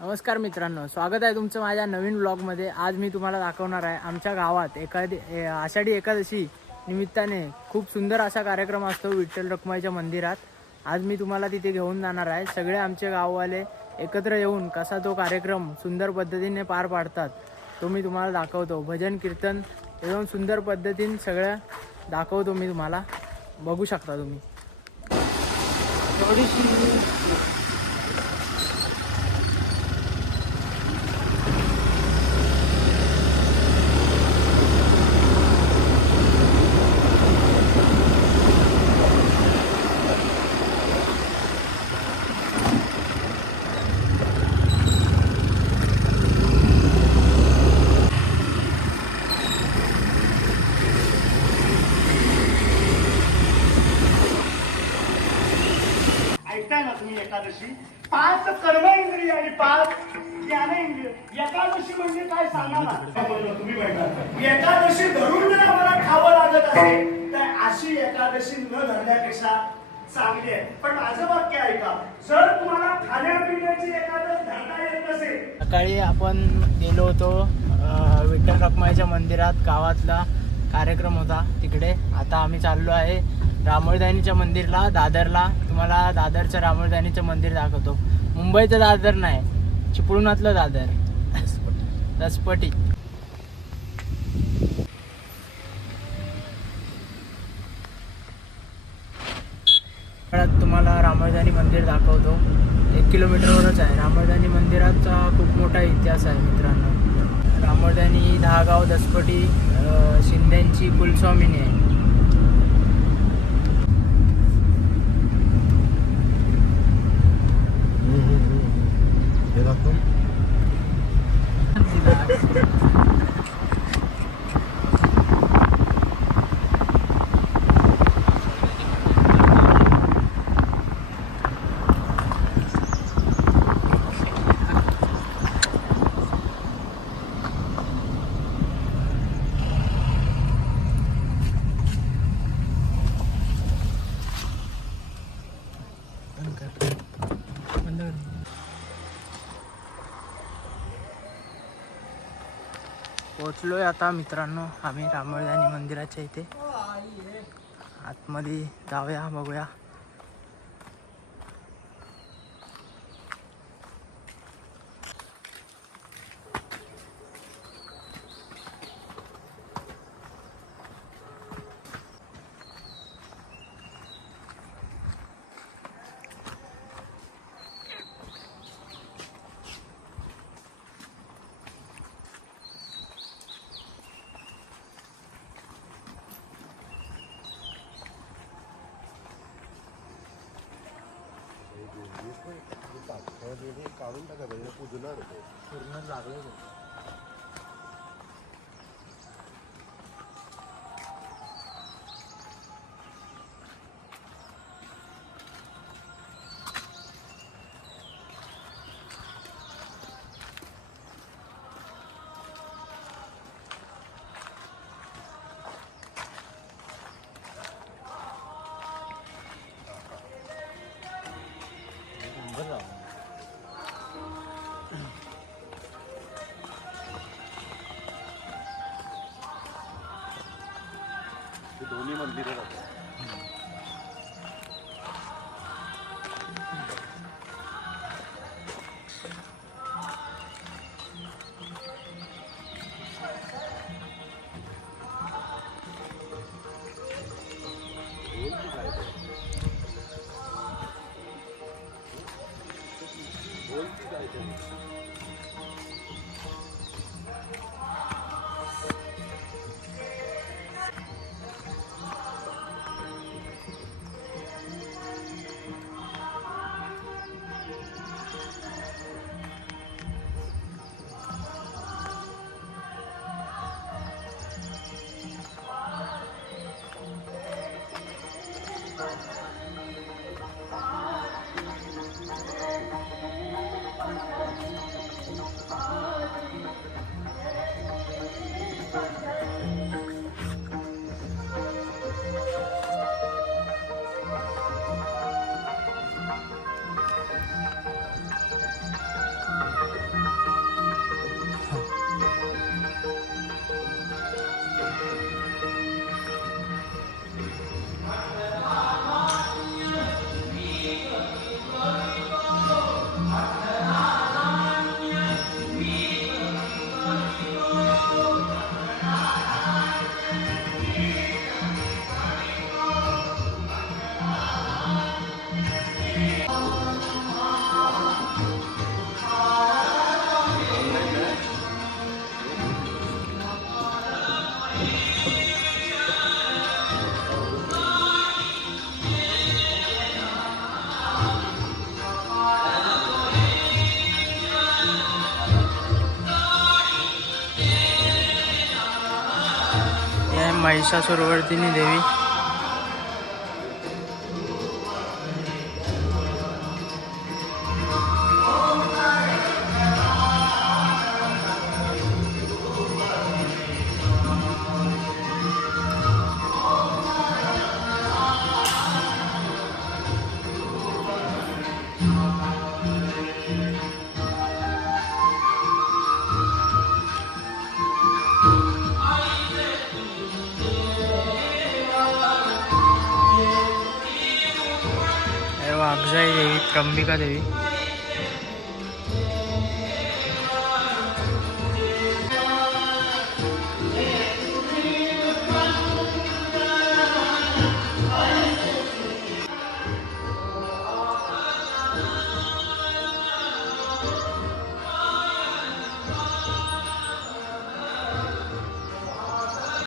नमस्कार मित्रांनो, स्वागत आहे तुमचं माझ्या नवीन व्लॉगमध्ये। आज मी तुम्हाला दाखवणार आहे आमच्या गावात आषाढी एकादशी निमित्ताने खूप सुंदर असा कार्यक्रम असतो विठ्ठल रखुमाईच्या मंदिरात। आज मी तुम्हाला तिथे घेऊन जाणार आहे। सगळे आमचे गाववाले एकत्र येऊन कसा तो कार्यक्रम सुंदर पद्धतीने पार पाडतात तो मी तुम्हाला दाखवतो। भजन कीर्तन एकदम सुंदर पद्धतीने सगळं दाखवतो मी तुम्हाला, बघू शकता तुम्ही। ऐकताय ना तुम्ही? एकादशी 5 कर्मेंद्रिय आणि 5 ज्ञानेंद्रिय। एकादशी म्हणजे काय सांगा ना तुम्ही? एकादशी धरून जर आम्हाला खावं लागत असेल तर अशी एकादशी न धरण्यापेक्षा चांगली आहे। पण माझं वाक्य ऐका, जर तुम्हाला खाण्यापिण्याची एकादश धरता येत नसेल। सकाळी आपण गेलो होतो विठ्ठल रखुमाईच्या मंदिरात, गावातला कार्यक्रम होता तिकडे। आता आम्ही चाललो आहे रामोळदानीच्या मंदिरला, दादरला। तुम्हाला दादरचं रामोळदानीचं मंदिर दाखवतो। मुंबईचं दादर नाही, चिपळूणातलं दादर, दसपटी। तुम्हाला रामोळदानी मंदिर दाखवतो। 1 किलोमीटरवरच आहे। रामोळदानी मंदिराचा खूप मोठा इतिहास आहे मित्रांनो। रामोळदानी 10 गाव दसपटी शिंद्यांची कुलस्वामिनी आहे। पोचलोय आता मित्रांनो आम्ही रामोळदानी मंदिराच्या इथे। आतमध्ये जाऊया, बघूया। काढून टाका पूजणार होते पूर्ण लागले। दोन्ही मंदिरं राहतात। महिषासुरवर्तिनी देवी. वाघजाई देवी, त्र्यंबिका देवी.